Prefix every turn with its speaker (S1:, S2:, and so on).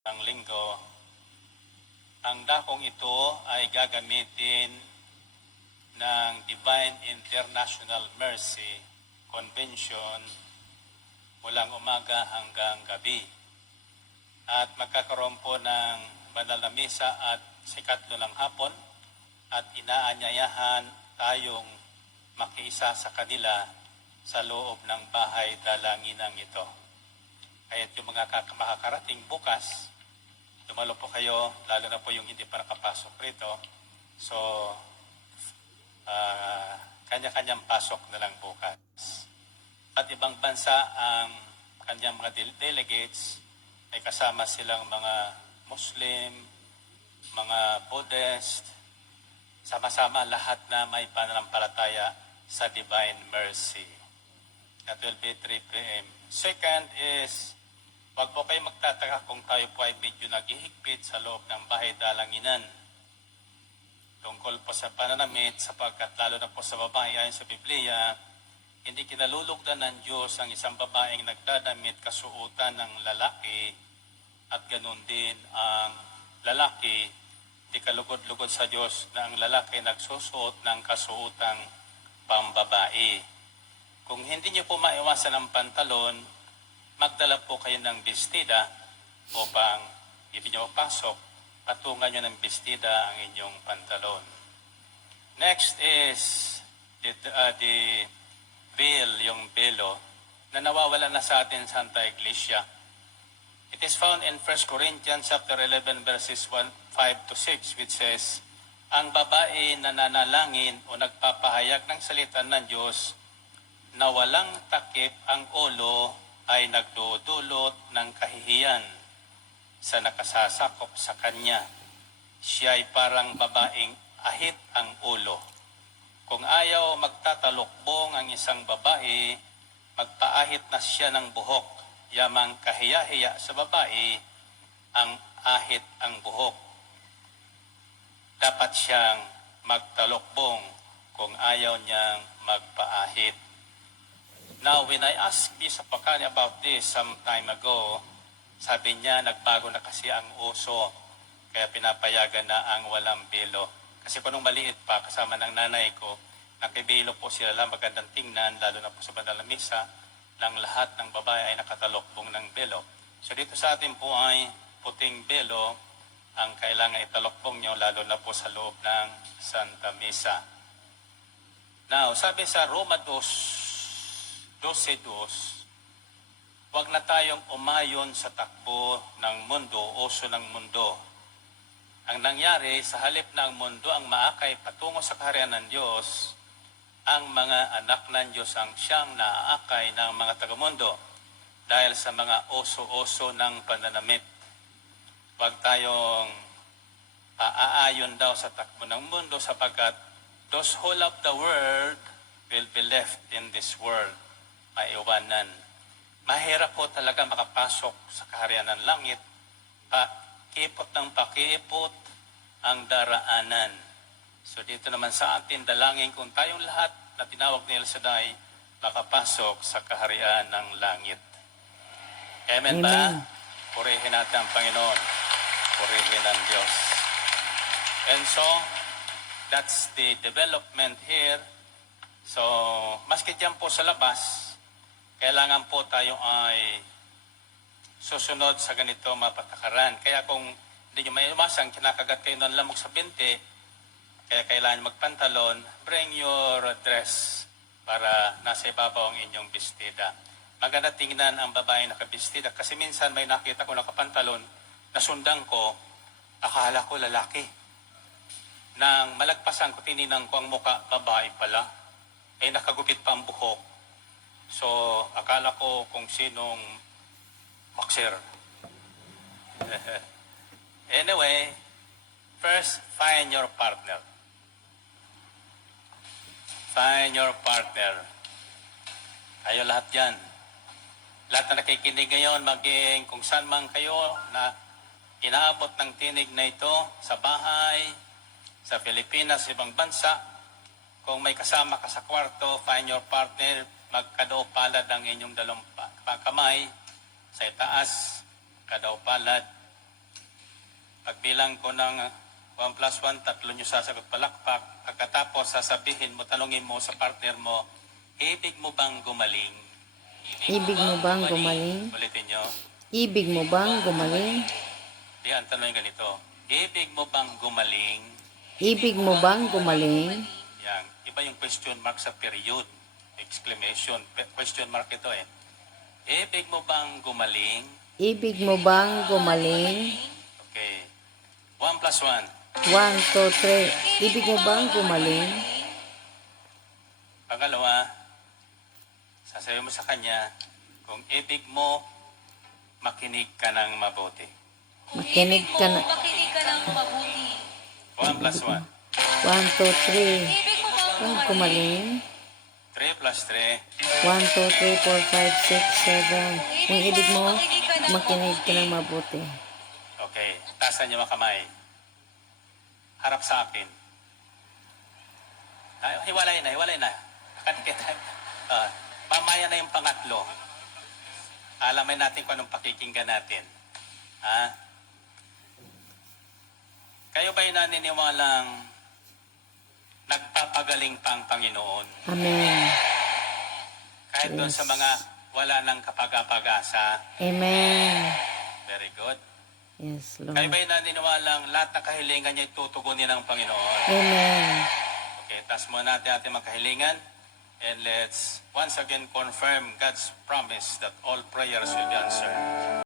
S1: ng linggo, ang dakong ito ay gagamitin ng Divine International Mercy Convention mulang umaga hanggang gabi. At magkakaroon po ng banal na misa at sikatlo ng hapon at inaanyayahan tayong makiisa sa kanila sa loob ng bahay dalanginang ito. Kaya yung mga kak- makakarating bukas, dumalo po kayo, lalo na po yung hindi pa nakapasok rito. So, ah, kanya-kanyang pasok na lang bukas. At ibang bansa ang kanyang mga del- delegates, ay kasama silang mga Muslim, mga Buddhist, sama-sama lahat na may pananampalataya sa Divine Mercy. That will be 3 p.m. Second is, wag po kayo magtataka kung tayo po ay medyo naghihigpit sa loob ng bahay dalanginan. Tungkol po sa pananamit, sapagkat lalo na po sa babae ayon sa Biblia, hindi kinalulugdan ng Diyos ang isang babaeng nagdadamit kasuotan ng lalaki at ganun din ang lalaki di kalugod-lugod sa Diyos na ang lalaki nagsusuot ng kasuotang pambabae. Kung hindi niyo po maiwasan ang pantalon, magdala po kayo ng bestida upang hindi niyo pasok, patungan niyo ng bestida ang inyong pantalon. Next is the, uh, the veil, yung belo, na nawawala na sa atin sa Santa Iglesia. It is found in 1 Corinthians chapter 11 verses 1, 5 to 6 which says, Ang babae na nanalangin o nagpapahayag ng salita ng Diyos na walang takip ang ulo ay nagdudulot ng kahihiyan sa nakasasakop sa kanya. Siya ay parang babaeng ahit ang ulo. Kung ayaw magtatalokbong ang isang babae, magpaahit na siya ng buhok. Yamang kahiya-hiya sa babae, ang ahit ang buhok. Dapat siyang magtalokbong kung ayaw niyang magpaahit. Now, when I asked Bisa Pakani about this some time ago, sabi niya, nagbago na kasi ang uso, kaya pinapayagan na ang walang belo. Kasi po nung maliit pa, kasama ng nanay ko, nakibelo po sila lang magandang tingnan, lalo na po sa banal na misa, ng lahat ng babae ay nakatalokbong ng belo. So dito sa atin po ay puting belo ang kailangan italokbong nyo, lalo na po sa loob ng Santa Misa. Now, sabi sa Roma 2, 12.2, Huwag na tayong umayon sa takbo ng mundo, uso ng mundo. Ang nangyari, sa halip na ang mundo ang maakay patungo sa kaharian ng Diyos, ang mga anak ng Diyos ang siyang naaakay ng mga tagamundo dahil sa mga oso-oso ng pananamit. Huwag tayong aaayon daw sa takbo ng mundo sapagkat those who love the world will be left in this world. Maiwanan. Mahirap po talaga makapasok sa kaharian ng langit. Pakipot ng pakipot ang daraanan. So dito naman sa atin, dalangin kung tayong lahat na tinawag ni El Shaddai, makapasok sa kaharian ng langit. Amen, ba?
S2: Amen.
S1: Purihin natin ang Panginoon. Purihin ang Diyos. And so, that's the development here. So, maski dyan po sa labas, kailangan po tayo ay susunod sa ganito mapatakaran. Kaya kung hindi nyo may umasang, kinakagat kayo ng lamok sa binti, kaya kailangan magpantalon, bring your dress para nasa ibabaw ang inyong bestida. Maganda tingnan ang babae nakabestida kasi minsan may nakita ko nakapantalon, nasundan ko, akala ko lalaki. Nang malagpasan ko, tininang ko ang muka, babae pala. Eh nakagupit pa ang buhok. So, akala ko kung sinong boxer. anyway, first, find your partner. Find your partner. Kayo lahat yan. Lahat na nakikinig ngayon, maging kung saan man kayo na inaabot ng tinig na ito sa bahay, sa Pilipinas, ibang bansa, kung may kasama ka sa kwarto, find your partner, magkadaw palad ang inyong dalawang kamay sa itaas, kadaw palad, Pagbilang ko ng 1 plus 1, tatlo nyo sasagot palakpak. Pagkatapos, sasabihin mo, tanungin mo sa partner mo, ibig mo bang gumaling?
S2: Ibig mo bang gumaling?
S1: Ulitin nyo.
S2: Ibig mo bang gumaling?
S1: Di, ang tanong ganito. Ibig mo bang gumaling?
S2: Ibig mo bang gumaling?
S1: Yan. Iba yung question mark sa period. Exclamation. Question mark ito eh. Ibig mo bang gumaling?
S2: Ibig mo bang gumaling?
S1: Okay. 1 plus 1.
S2: One, two, three. Ibig mo bang gumaling?
S1: Pangalawa, sasabihin mo sa kanya, kung ibig mo, makinig ka ng mabuti.
S2: Makinig ka na.
S3: Makinig ka ng mabuti.
S1: 1 plus 1.
S2: One, two, three.
S3: Ibig mo bang
S2: Bang gumaling?
S1: 3 plus 3.
S2: One, two, three, four, five, six, seven. Kung ibig mo, makinig ka ng mabuti.
S1: Okay. Tasan niyo mga kamay. Harap sa akin. Ay, hiwalay na, hiwalay na. Kanikita. Uh, mamaya na yung pangatlo. Alamin natin kung anong pakikinggan natin. Ha? Kayo ba'y naniniwalang nagpapagaling pa ang Panginoon?
S2: Amen.
S1: Kahit doon sa mga wala ng kapag-apag-asa.
S2: Amen.
S1: Very good.
S2: Yes,
S1: Kayo
S2: Lord.
S1: ba'y naniniwalang lahat ng kahilingan niya itutugunin ng Panginoon?
S2: Amen.
S1: Okay, taas muna natin ating mga kahilingan. And let's once again confirm God's promise that all prayers will be answered.